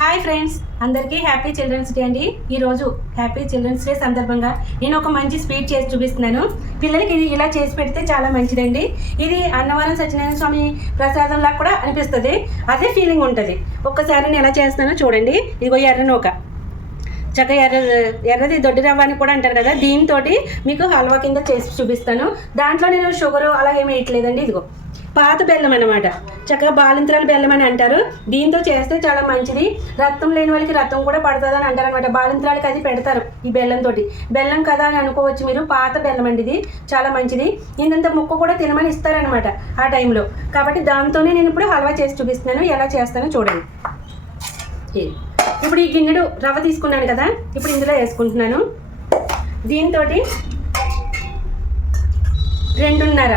Hi friends అందరికీ happy children's day అండి. ఈరోజు హ్యాపీ చిల్డ్రన్స్ డే సందర్భంగా నేను ఒక మంచి స్వీట్ చేసి చూపిస్తున్నాను. పిల్లలకి ఇది ఇలా చేసి పెడితే చాలా మంచిదండి. ఇది అన్నవరం సత్యనారాయణ స్వామి ప్రసాదంలా కూడా అనిపిస్తుంది. అదే ఫీలింగ్ ఉంటుంది. ఒక్కసారి నేను ఎలా చేస్తానో చూడండి. ఇదిగో ఎర్రనూక చక్క ఎర్ర ఎర్రది దొడ్డి రవ్వ అని కూడా అంటారు కదా దీంతో మీకు హల్వా కింద చేసి చూపిస్తాను. దాంట్లో నేను షుగర్ అలా ఏమి వేయట్లేదండి. ఇదిగో. పాత బెల్లం అనమాట చక్కగా బాలింతరాలు బెల్లం అని అంటారు. దీంతో చేస్తే చాలా మంచిది. రక్తం లేని వాళ్ళకి రక్తం కూడా పడుతుంది అని అంటారు అనమాట బాలింతరాలకి అది పెడతారు ఈ బెల్లంతో బెల్లం కదా అని అనుకోవచ్చు మీరు. పాత బెల్లం అండి ఇది. చాలా మంచిది. ఇంత ముక్క కూడా తినమని ఇస్తారనమాట ఆ టైంలో. కాబట్టి దాంతోనే నేను ఇప్పుడు హల్వా చేసి చూపిస్తున్నాను. ఎలా చేస్తానో చూడండి. ఇప్పుడు ఈ గిన్నెడు రవ్వ తీసుకున్నాను కదా. ఇప్పుడు ఇందులో వేసుకుంటున్నాను. దీంతో రెండున్నర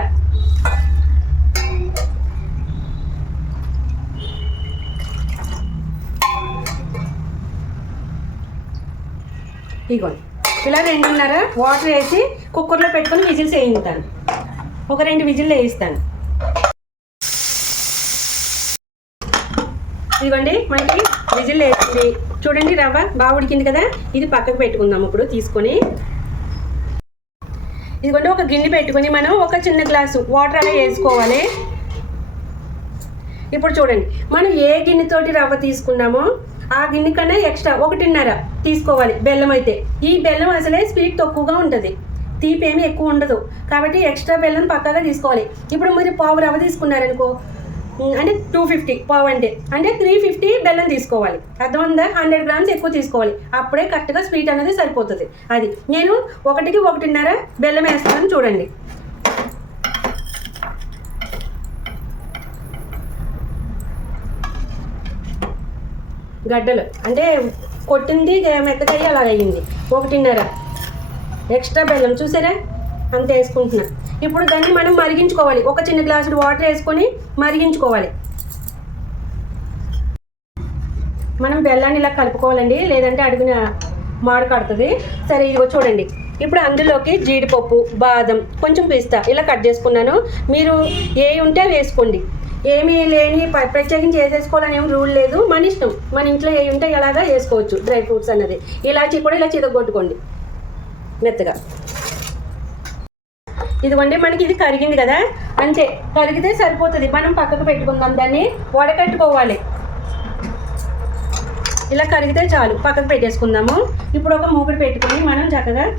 ఇగోండి. ఇలా రెండున్నర వాటర్ వేసి కుక్కర్లో పెట్టుకొని విజిల్స్ వేయిస్తాను ఒక రెండు విజిల్ వేయిస్తాను. ఇదిగోండి మనకి విజిల్ వేసింది. చూడండి రవ్వ బాగా ఉడికింది కదా? ఇది పక్కకు పెట్టుకుందాం ఇప్పుడు తీసుకొని. ఇదిగోండి ఒక గిన్నె పెట్టుకొని మనం ఒక చిన్న గ్లాసు వాటర్ అలా వేసుకోవాలి. ఇప్పుడు చూడండి మనం ఏ గిన్నెతోటి రవ్వ తీసుకున్నామో ఆ గిన్నె కన్నా ఎక్స్ట్రా ఒకటిన్నర తీసుకోవాలి. బెల్లం అయితే. ఈ బెల్లం అసలే స్వీట్ తక్కువగా ఉంటుంది. తీపి ఏమీ ఎక్కువ ఉండదు. కాబట్టి ఎక్స్ట్రా బెల్లం పక్కగా తీసుకోవాలి. ఇప్పుడు మీరు పావు రవ్వ తీసుకున్నారనుకో అంటే టూ ఫిఫ్టీ పావు అంటే అంటే త్రీ ఫిఫ్టీ బెల్లం తీసుకోవాలి. అర్థమైందా? హండ్రెడ్ గ్రామ్స్ ఎక్కువ తీసుకోవాలి. అప్పుడే కరెక్ట్గా స్వీట్ అనేది సరిపోతుంది. అది నేను ఒకటికి ఒకటిన్నర బెల్లం వేస్తాను చూడండి. గడ్డలు. అంటే కొట్టింది మెత్తకయ్యి అలా అయ్యింది ఒకటిన్నర. ఎక్స్ట్రా బెల్లం చూసారా? అంత వేసుకుంటున్నా. ఇప్పుడు దాన్ని మనం మరిగించుకోవాలి. ఒక చిన్న గ్లాసుడు వాటర్ వేసుకొని మరిగించుకోవాలి. మనం బెల్లాన్ని ఇలా కలుపుకోవాలండి. లేదంటే అడుగున మాడు కడుతుంది. సరే ఇదిగో చూడండి. ఇప్పుడు అందులోకి జీడిపప్పు బాదం కొంచెం పిస్తా. ఇలా కట్ చేసుకున్నాను. మీరు ఏ ఉంటే వేసుకోండి. ఏమీ లేని ప్రత్యేకించి వేసేసుకోవాలని ఏం రూల్ లేదు. మన ఇష్టం. మన ఇంట్లో ఏ ఉంటే ఎలాగా వేసుకోవచ్చు డ్రై ఫ్రూట్స్ అన్నది. ఇలాచి కూడా ఇలా చిదగొట్టుకోండి. మెత్తగా. ఇదిగోండి మనకి ఇది కరిగింది కదా? అంతే. కరిగితే సరిపోతుంది. మనం పక్కకు పెట్టుకుందాం. దాన్ని వడకట్టుకోవాలి. ఇలా కరిగితే చాలు. పక్కకు పెట్టేసుకుందాము. ఇప్పుడు ఒక మూకుడు పెట్టుకొని మనం చక్కగా